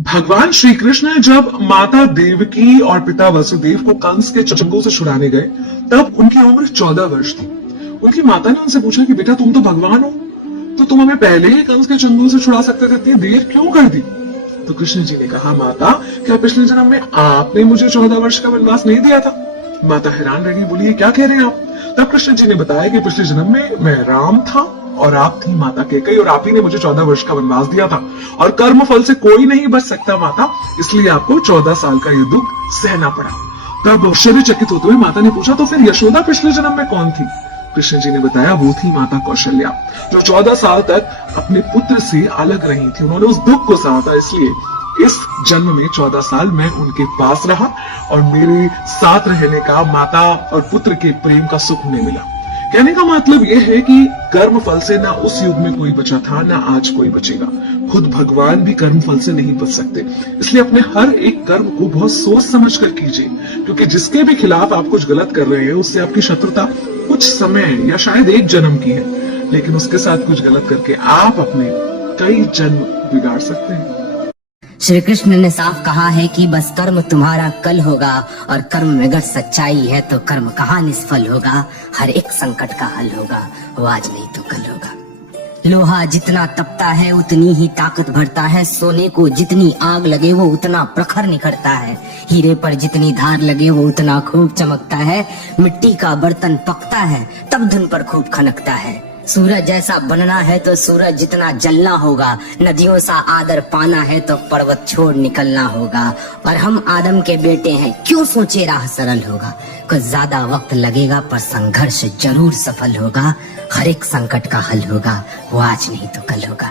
भगवान श्री कृष्ण जब माता देवकी और पिता वसुदेव को कंस के चंगुल से छुड़ाने गए, तब उनकी उम्र 14 वर्ष थी। उनकी माता ने उनसे पूछा कि बेटा तुम तो भगवान हो, तो तुम हमें पहले ही कंस के चंगुल से छुड़ा सकते थे, इतनी देर क्यों कर दी? तो कृष्ण जी ने कहा, माता क्या पिछले जन्म में आपने मुझे 14 वर्ष का वनवास नहीं दिया था? माता हैरान रही, बोली ये क्या कह रहे हैं आप? तब कृष्ण जी ने बताया कि पिछले जन्म में मैं राम था और आप थी माता कैकेयी, और आप ही ने मुझे 14 वर्ष का वनवास दिया था, और कर्म फल से कोई नहीं बच सकता माता, इसलिए आपको 14 साल का ये दुख सहना पड़ा। तब आश्चर्यचकित होते हुए माता ने पूछा, तो फिर यशोदा पिछले जन्म में कौन थी? कृष्ण जी ने बताया, वो थी माता कौशल्या, जो 14 साल तक अपने पुत्र से अलग रही थी। उन्होंने उस दुख को सहा था, इसलिए इस जन्म में 14 साल मैं उनके पास रहा और मेरे साथ रहने का, माता और पुत्र के प्रेम का सुख उन्हें मिला। कहने का मतलब यह है कि कर्म फल से ना उस युग में कोई बचा था, ना आज कोई बचेगा। खुद भगवान भी कर्म फल से नहीं बच सकते, इसलिए अपने हर एक कर्म को बहुत सोच समझ कर कीजिए, क्योंकि जिसके भी खिलाफ आप कुछ गलत कर रहे हैं, उससे आपकी शत्रुता कुछ समय या शायद एक जन्म की है, लेकिन उसके साथ कुछ गलत करके आप अपने कई जन्म बिगाड़ सकते हैं। श्री कृष्ण ने साफ कहा है कि बस कर्म तुम्हारा कल होगा, और कर्म में अगर सच्चाई है तो कर्म कहाँ निष्फल होगा। हर एक संकट का हल होगा, वो आज नहीं तो कल होगा। लोहा जितना तपता है उतनी ही ताकत भरता है, सोने को जितनी आग लगे वो उतना प्रखर निखरता है, हीरे पर जितनी धार लगे वो उतना खूब चमकता है, मिट्टी का बर्तन पकता है तब धुन पर खूब खनकता है। सूरज जैसा बनना है तो सूरज जितना जलना होगा, नदियों सा आदर पाना है तो पर्वत छोड़ निकलना होगा, और हम आदम के बेटे हैं, क्यों सोचे राह सरल होगा। कुछ ज्यादा वक्त लगेगा पर संघर्ष जरूर सफल होगा, हर एक संकट का हल होगा, वो आज नहीं तो कल होगा।